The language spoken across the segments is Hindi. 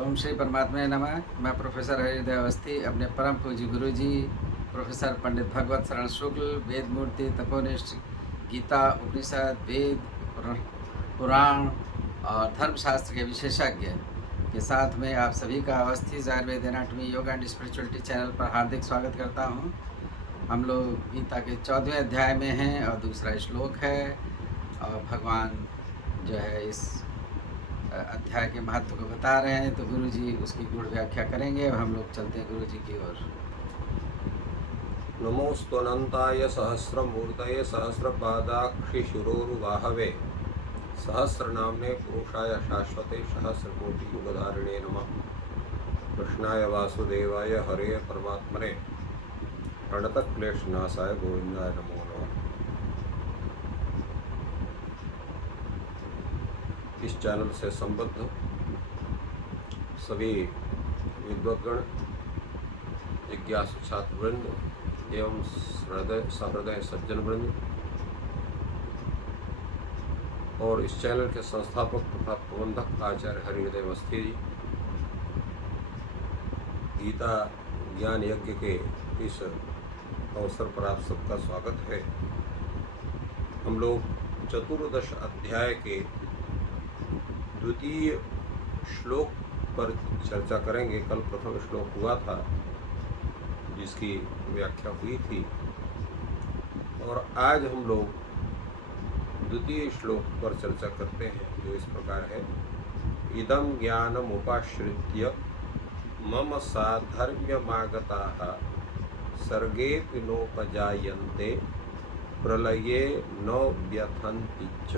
ओम श्री परमात्मा नमः। मैं प्रोफेसर हरिहृदय अवस्थी अपने परम पूज्य गुरु जी प्रोफेसर पंडित भगवत शरण शुक्ल वेद मूर्ति तपोनिष्ठ गीता उपनिषद वेद पुराण और धर्मशास्त्र के विशेषज्ञ के साथ में आप सभी का Awasthi Ayurveda anatomy yoga and spirituality channel पर हार्दिक स्वागत करता हूँ। हम लोग गीता के 14वें अध्याय में हैं और दूसरा श्लोक है और भगवान जो है इस अध्याय के महत्व को बता रहे हैं, तो गुरु जी उसकी गूढ़ व्याख्या करेंगे और हम लोग चलते हैं गुरु जी की ओर। नमोस्तुनंताय सहस्रमूर्तये सहस्रपादाक्षिशिरोरुबाहवे सहस्रनाम्ने पुरुषाय शाश्वते सहस्रकोटियुगधारिणे नमः। कृष्णाय वासुदेवाय हरे परमात्मने प्रणतक्लेशनाशाय गोविंदाय नमो नमः। इस चैनल से संबद्ध सभी विद्वद्गण, जिज्ञासु छात्रवृंद एवं सहृदय सज्जन वृंद और इस चैनल के संस्थापक तथा प्रबंधक आचार्य हरिहृदय अवस्थी जी, गीता ज्ञान यज्ञ के इस अवसर पर आप सबका स्वागत है। हम लोग चतुर्दश अध्याय के द्वितीय श्लोक पर चर्चा करेंगे। कल प्रथम श्लोक हुआ था जिसकी व्याख्या हुई थी, और आज हम लोग द्वितीय श्लोक पर चर्चा करते हैं जो इस प्रकार है। इदं ज्ञानमुपाश्रित्य मम साधर्म्यमागताः सर्गेऽपि नोपजायन्ते प्रलये न व्यथन्ति च।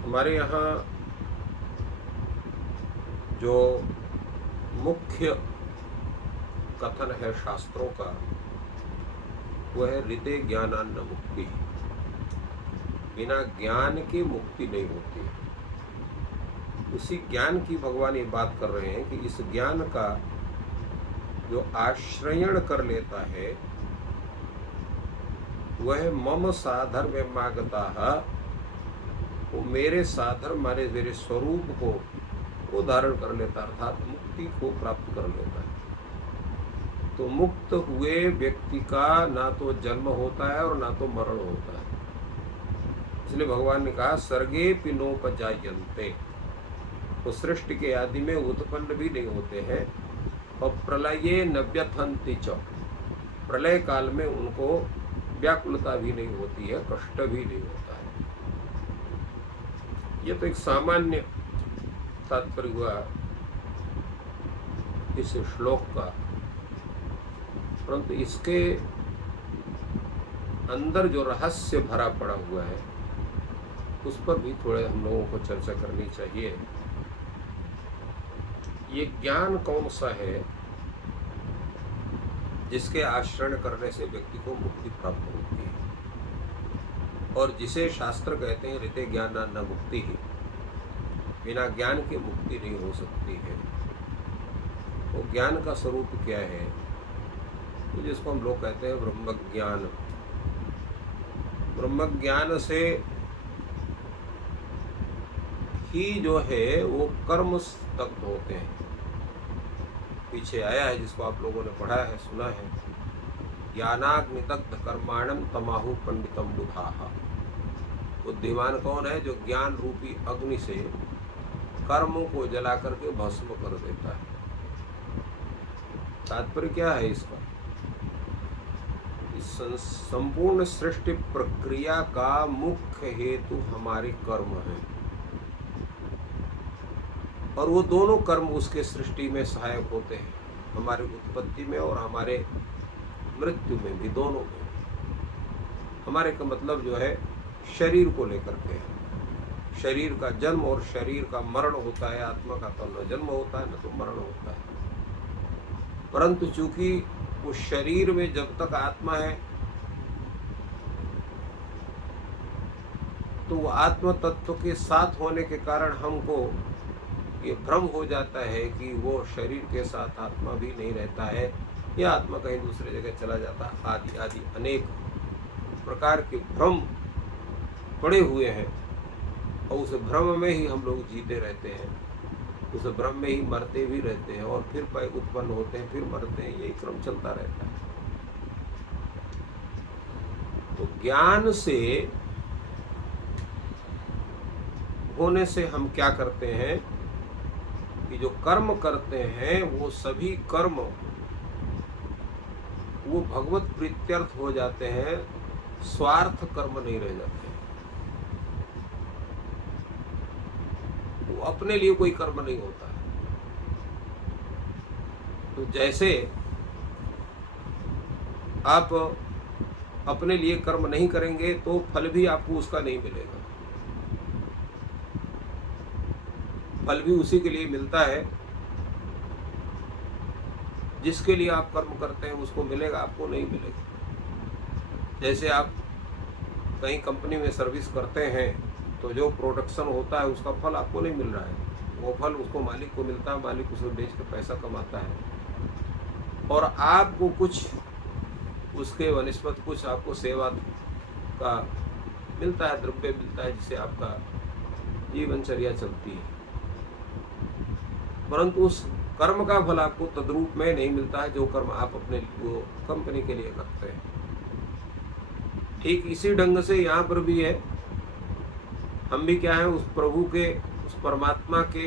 हमारे यहाँ जो मुख्य कथन है शास्त्रों का वह है ऋते ज्ञानान्न मुक्ति। बिना ज्ञान की मुक्ति नहीं होती। उसी ज्ञान की भगवान ये बात कर रहे हैं कि इस ज्ञान का जो आश्रयण कर लेता है वह मम साधर्म्यमागताः, वो मेरे साधर्म माने मेरे स्वरूप को वो धारण कर लेता, अर्थात मुक्ति को प्राप्त कर लेता है। तो मुक्त हुए व्यक्ति का ना तो जन्म होता है और ना तो मरण होता है। इसलिए भगवान ने कहा सर्गेऽपि नोपजायन्ते, वो सृष्टि के आदि में उत्पन्न भी नहीं होते हैं और प्रलये न व्यथन्ति च, प्रलय काल में उनको व्याकुलता भी नहीं होती है, कष्ट भी नहीं होता है। यह तो एक सामान्य तात्पर्य हुआ इस श्लोक का, परंतु इसके अंदर जो रहस्य भरा पड़ा हुआ है उस पर भी थोड़े हम लोगों को चर्चा करनी चाहिए। ये ज्ञान कौन सा है जिसके आश्रय करने से व्यक्ति को मुक्ति प्राप्त होती है, और जिसे शास्त्र कहते हैं ऋते ज्ञानान्न मुक्ति ही, बिना ज्ञान की मुक्ति नहीं हो सकती है। वो ज्ञान का स्वरूप क्या है? तो जिसको हम लोग कहते हैं ब्रह्म ज्ञान। ब्रह्म ज्ञान से ही जो है वो कर्म स्तब्ध होते हैं। पीछे आया है जिसको आप लोगों ने पढ़ा है, सुना है, ज्ञानाग्निदग्ध कर्माणं तमाहु पंडितम बुधाः। बुद्धिमान कौन है? जो ज्ञान रूपी अग्नि से कर्मों को जला करके भस्म कर देता है। तात्पर्य क्या है इसका? इस संपूर्ण सृष्टि प्रक्रिया का मुख्य हेतु हमारे कर्म है, और वो दोनों कर्म उसके सृष्टि में सहायक होते हैं, हमारे उत्पत्ति में और हमारे मृत्यु में भी, दोनों में। हमारे का मतलब जो है शरीर को लेकर के है। शरीर का जन्म और शरीर का मरण होता है। आत्मा का तो न जन्म होता है न तो मरण होता है, परंतु चूंकि उस शरीर में जब तक आत्मा है तो वो आत्म तत्व के साथ होने के कारण हमको ये भ्रम हो जाता है कि वो शरीर के साथ आत्मा भी नहीं रहता है, या आत्मा कहीं दूसरे जगह चला जाता है, आदि आदि अनेक प्रकार के भ्रम पड़े हुए हैं। और उस भ्रम में ही हम लोग जीते रहते हैं, उस भ्रम में ही मरते भी रहते हैं और फिर उत्पन्न होते हैं, फिर मरते हैं, यही क्रम चलता रहता है। तो ज्ञान से होने से हम क्या करते हैं कि जो कर्म करते हैं वो सभी कर्म वो भगवत प्रीत्यर्थ हो जाते हैं, स्वार्थ कर्म नहीं रह जाते हैं। वो अपने लिए कोई कर्म नहीं होता है। तो जैसे आप अपने लिए कर्म नहीं करेंगे तो फल भी आपको उसका नहीं मिलेगा, फल भी उसी के लिए मिलता है जिसके लिए आप कर्म करते हैं, उसको मिलेगा, आपको नहीं मिलेगा। जैसे आप कहीं कंपनी में सर्विस करते हैं तो जो प्रोडक्शन होता है उसका फल आपको नहीं मिल रहा है, वो फल उसको मालिक को मिलता है, मालिक उसे बेच कर पैसा कमाता है और आपको कुछ उसके वनिस्पत कुछ आपको सेवा का मिलता है, द्रव्य मिलता है जिससे आपका जीवनचर्या चलती है, परंतु उस कर्म का फल आपको तद्रूप में नहीं मिलता है जो कर्म आप अपने वो कंपनी के लिए करते हैं। ठीक इसी ढंग से यहाँ पर भी है, हम भी क्या है उस प्रभु के, उस परमात्मा के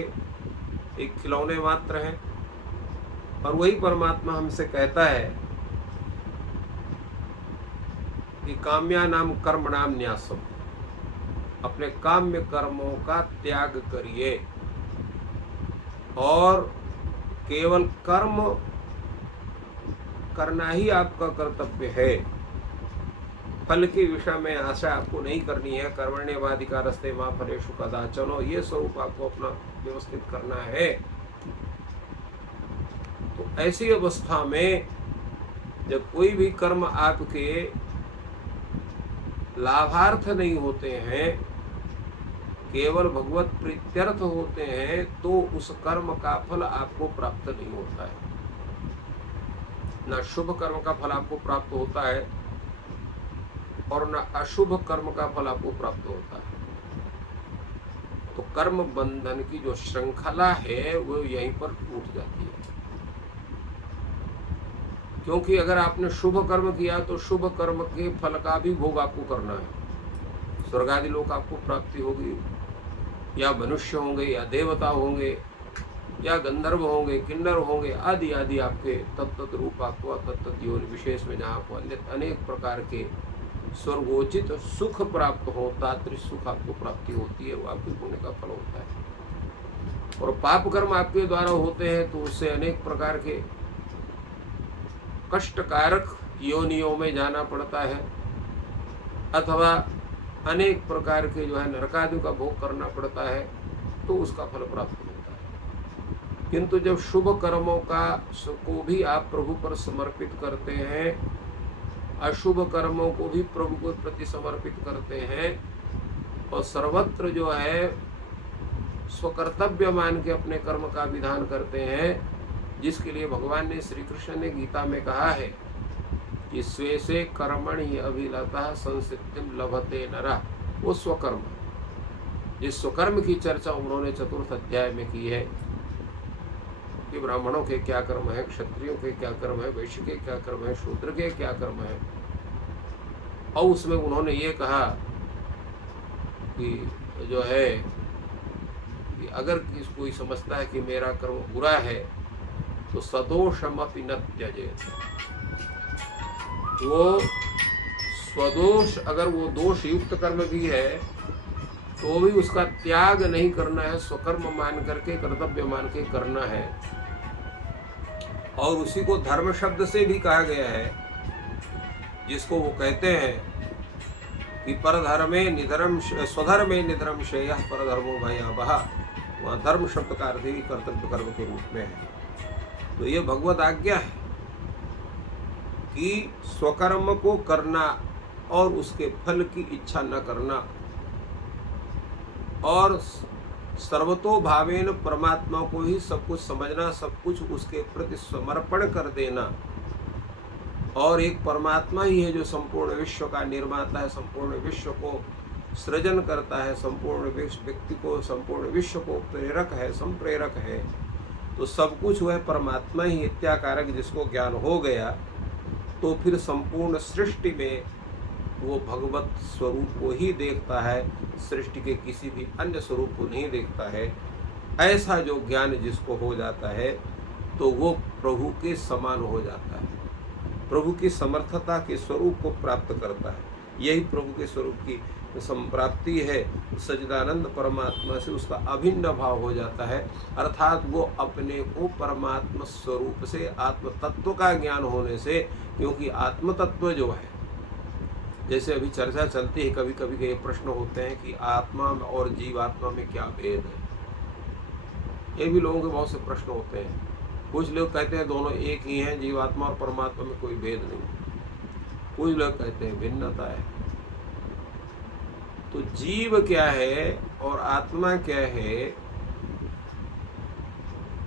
एक खिलौने मात्र हैं और वही परमात्मा हमसे कहता है कि काम्या नाम कर्म नाम न्यासम, अपने काम्य कर्मों का त्याग करिए और केवल कर्म करना ही आपका कर्तव्य है, फल के विषय में आशा आपको नहीं करनी है। कर्मण्येवाधिकारस्ते मा फलेषु कदाचन, ये स्वरूप आपको अपना व्यवस्थित करना है। तो ऐसी अवस्था में जब कोई भी कर्म आपके लाभार्थ नहीं होते हैं, केवल भगवत प्रीत्यर्थ होते हैं, तो उस कर्म का फल आपको प्राप्त नहीं होता है। न शुभ कर्म का फल आपको प्राप्त होता है और न अशुभ कर्म का फल आपको प्राप्त होता है। तो कर्म बंधन की जो श्रृंखला है वो यहीं पर टूट जाती है, क्योंकि अगर आपने शुभ कर्म किया तो शुभ कर्म के फल का भी भोग आपको करना है। स्वर्ग आदि लोक आपको प्राप्ति होगी, या मनुष्य होंगे, या देवता होंगे, या गंधर्व होंगे, किन्नर होंगे, आदि आदि आपके तत्त रूप आपको तत्त योनि विशेष में जहाँ आपको अनेक प्रकार के स्वर्गोचित सुख प्राप्त होता, त्रिसुख आपको प्राप्ति होती है, वो आपके पुण्य का फल होता है। और पाप कर्म आपके द्वारा होते हैं तो उससे अनेक प्रकार के कष्टकारक योनियों में जाना पड़ता है, अथवा अनेक प्रकार के जो है नरकादि का भोग करना पड़ता है, तो उसका फल प्राप्त होता है। किंतु जब शुभ कर्मों को भी आप प्रभु पर समर्पित करते हैं, अशुभ कर्मों को भी प्रभु के प्रति समर्पित करते हैं और सर्वत्र जो है स्वकर्तव्य मान के अपने कर्म का विधान करते हैं, जिसके लिए भगवान ने श्री कृष्ण ने गीता में कहा है कि स्वे से कर्मणि अभिलता संसिद्धिम लभते नरा, वो स्वकर्म, जिस स्वकर्म की चर्चा उन्होंने चतुर्थ अध्याय में की है कि ब्राह्मणों के क्या कर्म है, क्षत्रियों के क्या कर्म है, वैश्य के क्या कर्म है, शूद्र के क्या कर्म है। और उसमें उन्होंने ये कहा कि जो है कि अगर कोई समझता है कि मेरा कर्म बुरा है तो सदोषमपि न त्यजेत, वो स्वदोष, अगर वो दोष युक्त कर्म भी है तो भी उसका त्याग नहीं करना है, स्वकर्म मान करके, कर्तव्य मान के करना है। और उसी को धर्म शब्द से भी कहा गया है, जिसको वो कहते हैं कि परधर्मे निधर्म स्वधर्मे निधर्म श्रेयः परधर्मो भयावह, वहाँ धर्म शब्द का अर्थ ही कर्तव्य कर्म के रूप में है। तो ये भगवत आज्ञा है कि स्वकर्म को करना और उसके फल की इच्छा न करना, और सर्वतो भावेन परमात्मा को ही सब कुछ समझना, सब कुछ उसके प्रति समर्पण कर देना। और एक परमात्मा ही है जो संपूर्ण विश्व का निर्माता है, संपूर्ण विश्व को सृजन करता है, संपूर्ण व्यक्ति को, संपूर्ण विश्व को प्रेरक है, संप्रेरक है, तो सब कुछ वह परमात्मा ही इत्याकारक जिसको ज्ञान हो गया, तो फिर संपूर्ण सृष्टि में वो भगवत स्वरूप को ही देखता है, सृष्टि के किसी भी अन्य स्वरूप को नहीं देखता है। ऐसा जो ज्ञान जिसको हो जाता है तो वो प्रभु के समान हो जाता है, प्रभु की समर्थता के स्वरूप को प्राप्त करता है। यही प्रभु के स्वरूप की संप्राप्ति है। सच्चिदानंद परमात्मा से उसका अभिन्न भाव हो जाता है, अर्थात वो अपने को परमात्मा स्वरूप से, आत्म तत्व का ज्ञान होने से, क्योंकि आत्म तत्व जो है, जैसे अभी चर्चा चलती है, कभी कभी ये प्रश्न होते हैं कि आत्मा और जीवात्मा में क्या भेद है। ये भी लोगों के बहुत से प्रश्न होते हैं। कुछ लोग कहते हैं दोनों एक ही हैं, जीवात्मा और परमात्मा में कोई भेद नहीं। कुछ लोग कहते हैं भिन्नता है। तो जीव क्या है और आत्मा क्या है,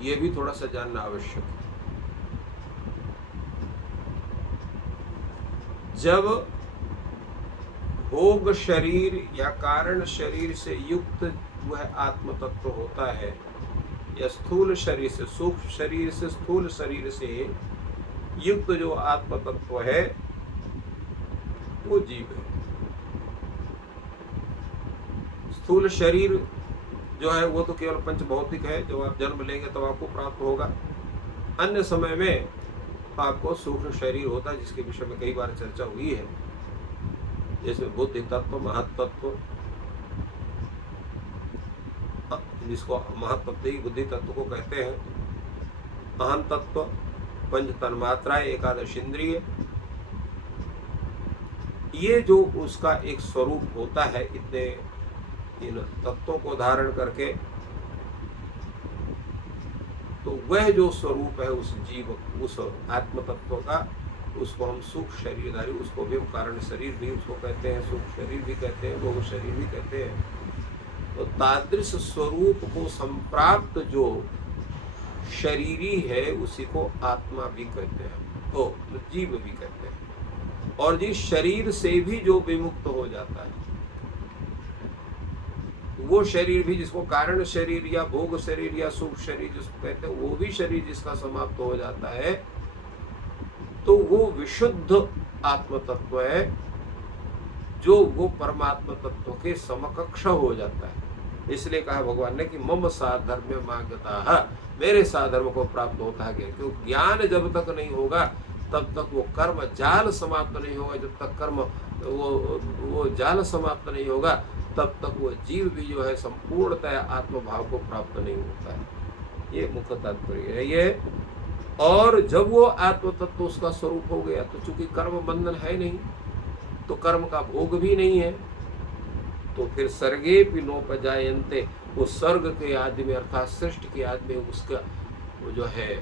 ये भी थोड़ा सा जानना आवश्यक है। जब भोग शरीर या कारण शरीर से युक्त वह आत्म तत्व होता है, या स्थूल शरीर से, सूक्ष्म शरीर से, स्थूल शरीर से युक्त जो आत्म तत्व है वो जीव है। स्थूल शरीर जो है वो तो केवल पंचभौतिक है, जो आप जन्म लेंगे तब आपको प्राप्त होगा। अन्य समय में आपको सूक्ष्म शरीर होता है, जिसके विषय में कई बार चर्चा हुई है, जैसे बुद्धि तत्व, महत्तत्व, जिसको महत्तत्व ही बुद्धि तत्व को कहते हैं, अहम तत्व, पंच तन्मात्राएं, एकादश इंद्रिय, ये जो उसका एक स्वरूप होता है, इतने इन तत्वों को धारण करके, तो वह जो स्वरूप है उस जीव, उस आत्म तत्व का, उसको हम सूक्ष्म शरीरधारी, उसको भी हम कारण शरीर भी उसको कहते हैं, सूक्ष्म शरीर भी कहते हैं, भोग शरीर भी कहते हैं। तो तादृश स्वरूप को संप्राप्त जो शरीरी है उसी को आत्मा भी कहते हैं, तो जीव भी कहते हैं। और जिस शरीर से भी जो विमुक्त हो जाता है, वो शरीर भी, जिसको कारण शरीर या भोग शरीर या सुख शरीर जिसको कहते हैं, वो भी शरीर जिसका समाप्त हो जाता है, तो वो विशुद्ध आत्म तत्व है, जो वो परमात्मा तत्व के समकक्ष हो जाता है। इसलिए कहा भगवान ने कि मम साधर्म्य मागता, मेरे साधर्म को प्राप्त होता है। क्योंकि ज्ञान जब तक नहीं होगा तब तक वो कर्म जाल समाप्त नहीं होगा। जब तक कर्म वो जाल समाप्त नहीं होगा तब तक वो जीव भी जो है संपूर्णतः आत्मभाव को प्राप्त नहीं होता है। ये मुख्य तात्पर्य है ये। और जब वो आत्म तत्व उसका स्वरूप हो गया, तो चूंकि कर्म बंधन है नहीं, तो कर्म का भोग भी नहीं है, तो फिर सर्गे पि नोपजायन्ते, वो स्वर्ग के आदि में अर्थात सृष्टि के आदि में उसका वो जो है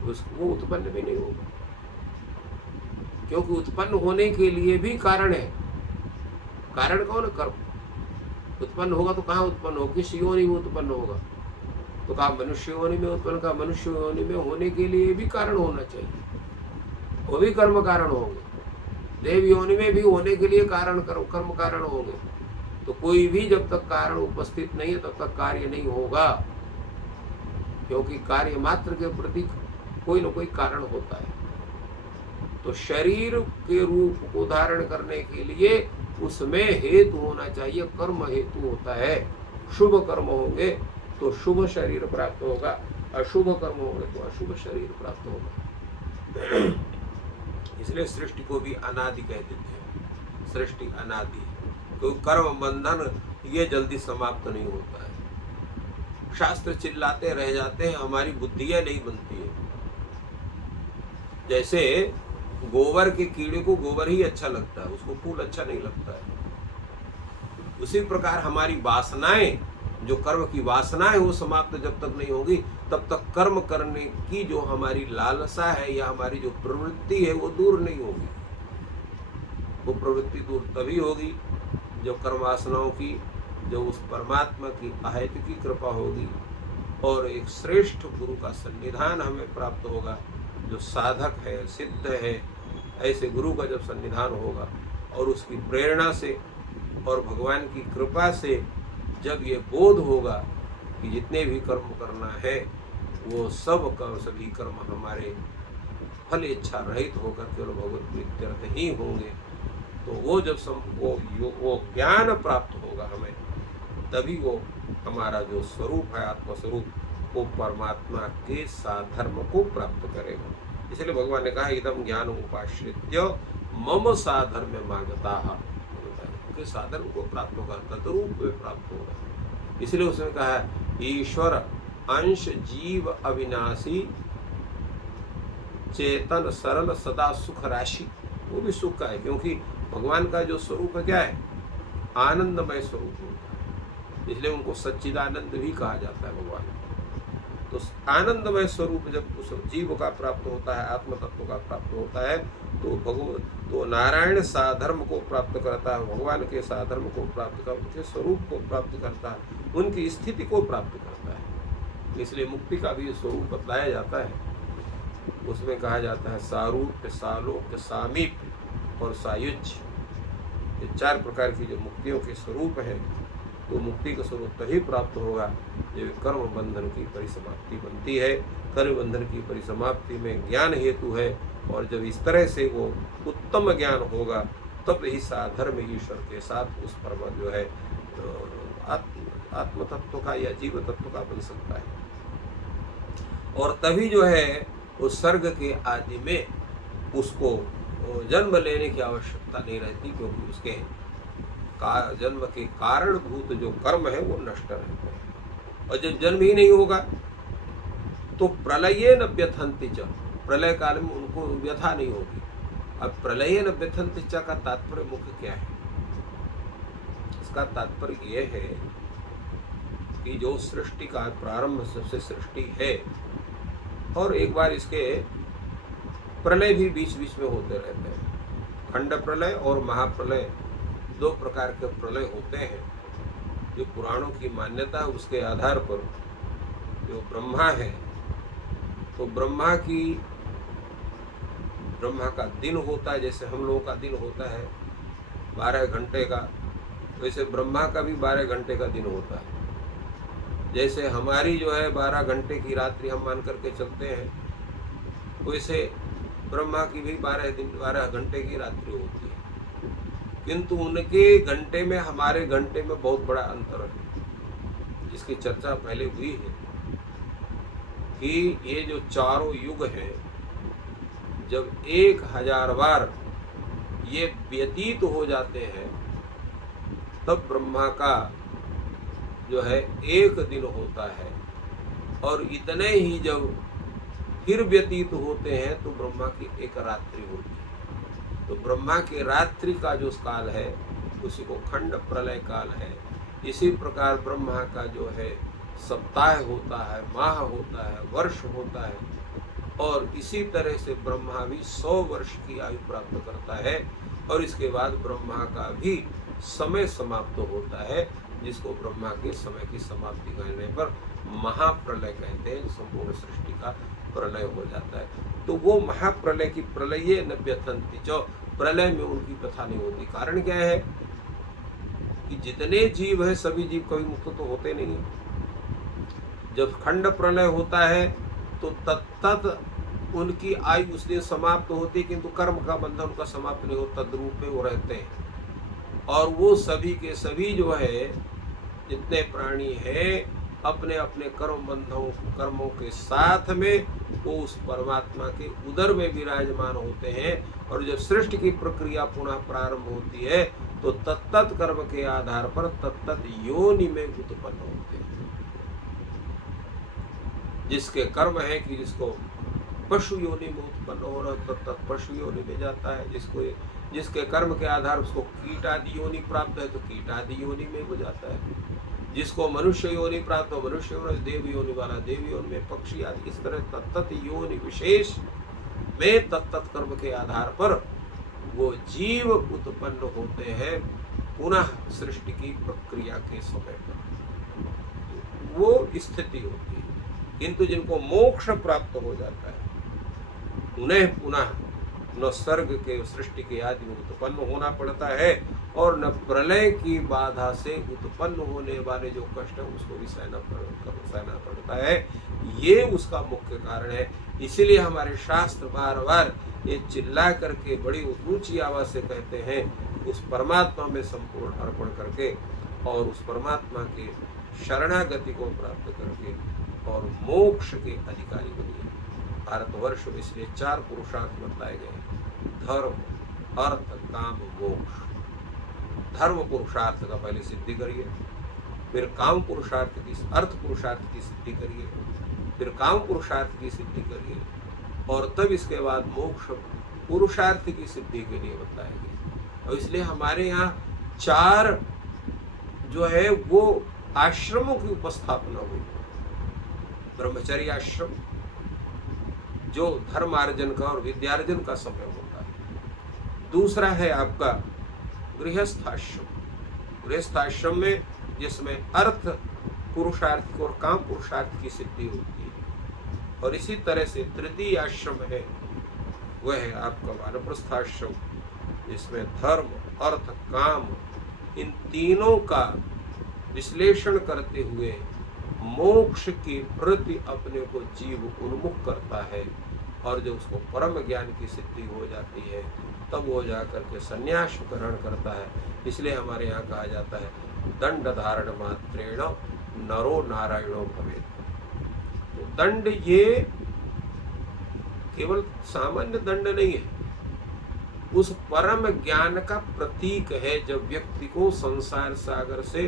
वो उत्पन्न भी नहीं होगा। क्योंकि उत्पन्न होने के लिए भी कारण है। कारण कौन? कर्म। उत्पन्न होगा तो कहाँ उत्पन्न होगा? किस योनि में उत्पन्न होगा? तो कहा मनुष्य योनि में उत्पन्न। का मनुष्य योनि में होने के लिए भी कारण होना चाहिए, वो भी कर्म कारण होंगे। देव योनि में भी होने के लिए कारण कर्म कारण होंगे। तो कोई भी जब तक कारण उपस्थित नहीं है तब तक कार्य नहीं होगा, क्योंकि कार्य मात्र के प्रति कोई न कोई कारण होता है। तो शरीर के रूप को धारण करने के लिए उसमें हेतु होना चाहिए, कर्म हेतु होता है। शुभ कर्म होंगे तो शुभ शरीर प्राप्त होगा, अशुभ कर्म होंगे तो अशुभ शरीर प्राप्त होगा। इसलिए सृष्टि को भी अनादि कह देते हैं। सृष्टि अनादि है, तो कर्म बंधन ये जल्दी समाप्त नहीं होता है। शास्त्र चिल्लाते रह जाते हैं, हमारी बुद्धियां नहीं बनती है। जैसे गोबर के कीड़े को गोबर ही अच्छा लगता है, उसको फूल अच्छा नहीं लगता है। उसी प्रकार हमारी वासनाएं, जो कर्म की वासनाएं वो समाप्त जब तक नहीं होगी तब तक कर्म करने की जो हमारी लालसा है या हमारी जो प्रवृत्ति है वो दूर नहीं होगी। वो प्रवृत्ति दूर तभी होगी जब कर्म वासनाओं की, जो उस परमात्मा की अहेतु की कृपा होगी और एक श्रेष्ठ गुरु का सन्निधान हमें प्राप्त होगा, जो साधक है, सिद्ध है। ऐसे गुरु का जब सन्निधान होगा और उसकी प्रेरणा से और भगवान की कृपा से जब ये बोध होगा कि जितने भी कर्म करना है वो सभी कर्म हमारे फल इच्छा रहित होकर केवल भगवत प्रीत्यर्थ ही होंगे, तो वो जब वो ज्ञान प्राप्त होगा हमें, तभी वो हमारा जो स्वरूप है आत्मस्वरूप वो परमात्मा के साधर्म को प्राप्त करेगा। इसलिए भगवान ने कहा इदम ज्ञान उपाश्रित्य मम साधर्म मागता, उनके साधर्म को प्राप्त होगा, तद्रूप में प्राप्त होगा। इसलिए उसने कहा ईश्वर अंश जीव अविनाशी चेतन सरल सदा सुख राशि, वो भी सुख का है, क्योंकि भगवान का जो स्वरूप है क्या है, आनंदमय स्वरूप होता है, इसलिए उनको सच्चिदानंद भी कहा जाता है भगवान। तो आनंदमय स्वरूप जब उस जीव का प्राप्त होता है, आत्म तत्व का प्राप्त होता है, तो नारायण साधर्म को प्राप्त करता है, भगवान के साधर्म को प्राप्त कर उनके स्वरूप को प्राप्त करता है, उनकी स्थिति को प्राप्त करता है। इसलिए मुक्ति का भी स्वरूप बताया जाता है, उसमें कहा जाता है सारूप्य, सालोक्य, सामीप्य और सायुज्य, ये 4 प्रकार की जो मुक्तियों के स्वरूप हैं। तो मुक्ति का स्वरूप तभी प्राप्त होगा जब कर्म बंधन की परिसमाप्ति बनती है। कर्म बंधन की परिसमाप्ति में ज्ञान हेतु है, और जब इस तरह से वो उत्तम ज्ञान होगा तब ही साधर्म ईश्वर के साथ उस परम जो है आत्म तत्व का या जीव तत्व का बन सकता है। और तभी जो है उस सर्ग के आदि में उसको जन्म लेने की आवश्यकता नहीं रहती, क्योंकि उसके जन्म के कारणभूत जो कर्म है वो नष्ट रहते हैं। और जब जन्म ही नहीं होगा तो प्रलये न व्यथंति च, प्रलय काल में उनको व्यथा नहीं होगी। अब प्रलये न व्यथंति च का तात्पर्य मुख्य क्या है? इसका तात्पर्य यह है कि जो सृष्टि का प्रारंभ सबसे सृष्टि है, और एक बार इसके प्रलय भी बीच बीच में होते रहते हैं। खंड प्रलय और महाप्रलय 2 प्रकार के प्रलय होते हैं। जो पुराणों की मान्यता है उसके आधार पर जो ब्रह्मा है, तो ब्रह्मा का दिन होता है, जैसे हम लोगों का दिन होता है 12 घंटे का, वैसे ब्रह्मा का भी 12 घंटे का दिन होता है। जैसे हमारी जो है 12 घंटे की रात्रि हम मान करके चलते हैं, वैसे ब्रह्मा की भी 12 घंटे की रात्रि होती है। किंतु उनके घंटे में हमारे घंटे में बहुत बड़ा अंतर है, जिसकी चर्चा पहले हुई है कि ये जो चारों युग हैं, जब 1000 बार ये व्यतीत हो जाते हैं, तब ब्रह्मा का जो है 1 दिन होता है, और इतने ही जब फिर व्यतीत होते हैं तो ब्रह्मा की 1 रात्रि होती है। तो ब्रह्मा के रात्रि का जो काल है उसी को खंड प्रलय काल है। इसी प्रकार ब्रह्मा का जो है सप्ताह होता है, माह होता है, वर्ष होता है, और इसी तरह से ब्रह्मा भी 100 वर्ष की आयु प्राप्त करता है, और इसके बाद ब्रह्मा का भी समय समाप्त होता है, जिसको ब्रह्मा के समय की समाप्ति करने पर महाप्रलय कहते हैं। संपूर्ण सृष्टि का प्रलय हो जाता है। तो वो महाप्रलय की प्रलये न व्यथंति च, प्रलय में उनकी व्यथा नहीं होती। कारण क्या है कि जितने जीव है सभी जीव कभी मुक्त तो होते नहीं है। जब खंड प्रलय होता है तो तत्त उनकी आयु उस दिन समाप्त होती, किंतु कर्म का बंधन उनका समाप्त नहीं होता, तद्रूप में वो रहते हैं। और वो सभी के सभी जो है जितने प्राणी हैं अपने अपने कर्मों के साथ में वो उस परमात्मा के उदर में विराजमान होते हैं। और जब सृष्टि की प्रक्रिया पुनः प्रारंभ होती है तो तत्त कर्म के आधार पर तत्त योनि में उत्पन्न होते हैं। जिसके कर्म है कि जिसको पशु योनि में उत्पन्न हो रहा तत्त पशु योनि में जाता है, जिसके कर्म के आधार उसको कीट आदि योनि प्राप्त है तो कीट आदि योनि में हो जाता है। जिसको मनुष्य योनि प्राप्त हो मनुष्य योनि, देव योनि वाला देव योनि में, पक्षी आदि, इस तरह तत्त योनि विशेष में तत्त कर्म के आधार पर वो जीव उत्पन्न होते हैं पुनः सृष्टि की प्रक्रिया के समय पर वो स्थिति होती है। किंतु जिनको मोक्ष प्राप्त हो जाता है उन्हें पुनः न स्वर्ग के सृष्टि के आदि में उत्पन्न होना पड़ता है और न प्रलय की बाधा से उत्पन्न होने वाले जो कष्ट है उसको भी सहना पड़ता है। ये उसका मुख्य कारण है। इसीलिए हमारे शास्त्र बार बार ये चिल्ला करके बड़ी ऊंची आवाज से कहते हैं, उस परमात्मा में संपूर्ण अर्पण करके और उस परमात्मा के शरणागति को प्राप्त करके और मोक्ष के अधिकारी बनिए। भारतवर्ष में इसलिए 4 पुरुषार्थ बताए गए: धर्म, अर्थ, काम, मोक्ष। धर्म पुरुषार्थ का पहले सिद्धि करिए, फिर काम पुरुषार्थ की, अर्थ पुरुषार्थ की सिद्धि करिए, फिर काम पुरुषार्थ की सिद्धि करिए, और तब इसके बाद मोक्ष पुरुषार्थ की सिद्धि के लिए बताएंगे। और इसलिए हमारे यहाँ 4 जो है वो आश्रमों की उपस्थापना हुई। ब्रह्मचर्य आश्रम जो धर्मार्जन का और विद्यार्जन का समय होता है। दूसरा है आपका गृहस्थाश्रम। गृहस्थाश्रम में जिसमें अर्थ पुरुषार्थ और काम पुरुषार्थ की सिद्धि होती है। और इसी तरह से तृतीय आश्रम है, वह है आपका वानप्रस्थाश्रम, जिसमें धर्म, अर्थ, काम इन तीनों का विश्लेषण करते हुए मोक्ष के प्रति अपने को जीव उन्मुख करता है। और जो उसको परम ज्ञान की सिद्धि हो जाती है तब वो जाकर के संन्यास ग्रहण करता है। इसलिए हमारे यहाँ कहा जाता है, दंड धारण मात्रेण नरो नारायणो भवेत्। तो दंड ये केवल सामान्य दंड नहीं है, उस परम ज्ञान का प्रतीक है। जब व्यक्ति को संसार सागर से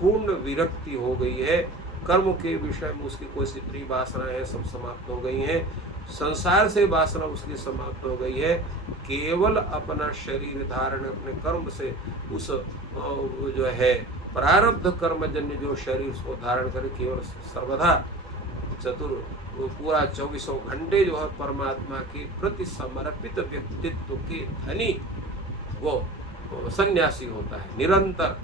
पूर्ण विरक्ति हो गई है, कर्म के विषय में उसकी कोई सी वासना है सब समाप्त हो गई है, संसार से वासना उसकी समाप्त हो गई है, केवल अपना शरीर धारण अपने कर्म से उस जो है प्रारब्ध कर्मजन्य जो शरीर उसको धारण करे, केवल सर्वदा पूरा 24 घंटे जो है परमात्मा के प्रति समर्पित व्यक्तित्व के धनी वो सन्यासी होता है। निरंतर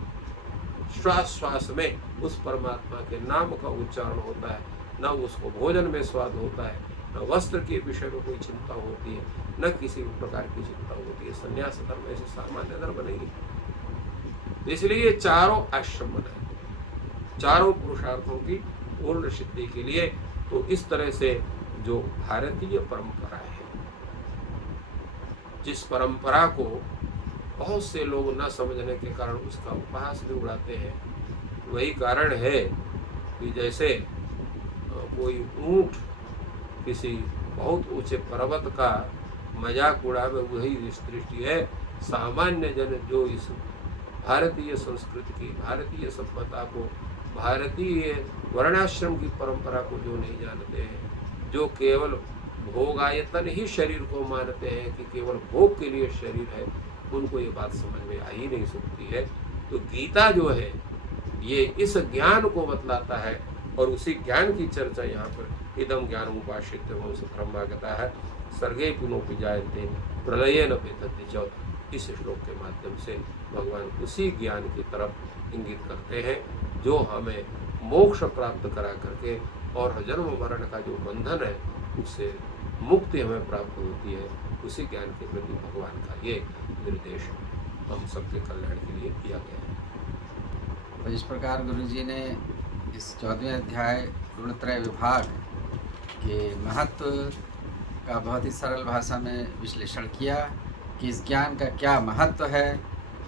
श्वास श्वास में उस परमात्मा के नाम का उच्चारण होता है। न उसको भोजन में स्वाद होता है, न वस्त्र के विषय में कोई चिंता होती है, न किसी प्रकार की चिंता होती है। संन्यास धर्म ऐसे सामान्य धर्म नहीं है। इसलिए ये चारों आश्रम बनाए, चारों पुरुषार्थों की पूर्ण सिद्धि के लिए। तो इस तरह से जो भारतीय परंपरा है, जिस परंपरा को बहुत से लोग न समझने के कारण उसका उपहास भी उड़ाते हैं, वही कारण है कि जैसे कोई ऊंट किसी बहुत ऊंचे पर्वत का मजाक उड़ावे, वही दृष्टि है सामान्य जन जो इस भारतीय संस्कृति की, भारतीय सभ्यता को, भारतीय वर्णाश्रम की परंपरा को जो नहीं जानते हैं, जो केवल भोगायतन ही शरीर को मानते हैं कि केवल भोग के लिए शरीर है, उनको ये बात समझ में आ ही नहीं सकती है। तो गीता जो है ये इस ज्ञान को बतलाता है और उसी ज्ञान की चर्चा यहाँ पर इदम ज्ञान उपाश्रित्य ब्रह्मागता है सर्गे पुनोपि जायते प्रलयेन पेतन्ति च। इस श्लोक के माध्यम से भगवान उसी ज्ञान की तरफ इंगित करते हैं जो हमें मोक्ष प्राप्त करा करके और जन्म मरण का जो बंधन है उससे मुक्ति हमें प्राप्त होती है। उसी ज्ञान के प्रति भगवान का ये निर्देश हम सबके कल्याण के लिए किया गया है। तो इस प्रकार गुरु जी ने इस 14वें अध्याय गुणत्रय विभाग के महत्व का बहुत ही सरल भाषा में विश्लेषण किया कि इस ज्ञान का क्या महत्व है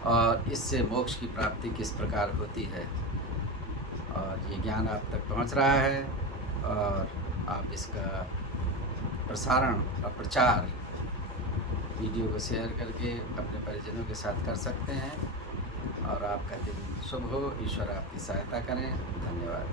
और इससे मोक्ष की प्राप्ति किस प्रकार होती है। और ये ज्ञान आप तक पहुंच रहा है और आप इसका प्रसारण और प्रचार वीडियो को शेयर करके अपने परिजनों के साथ कर सकते हैं। और आपका दिन शुभ हो, ईश्वर आपकी सहायता करें। धन्यवाद।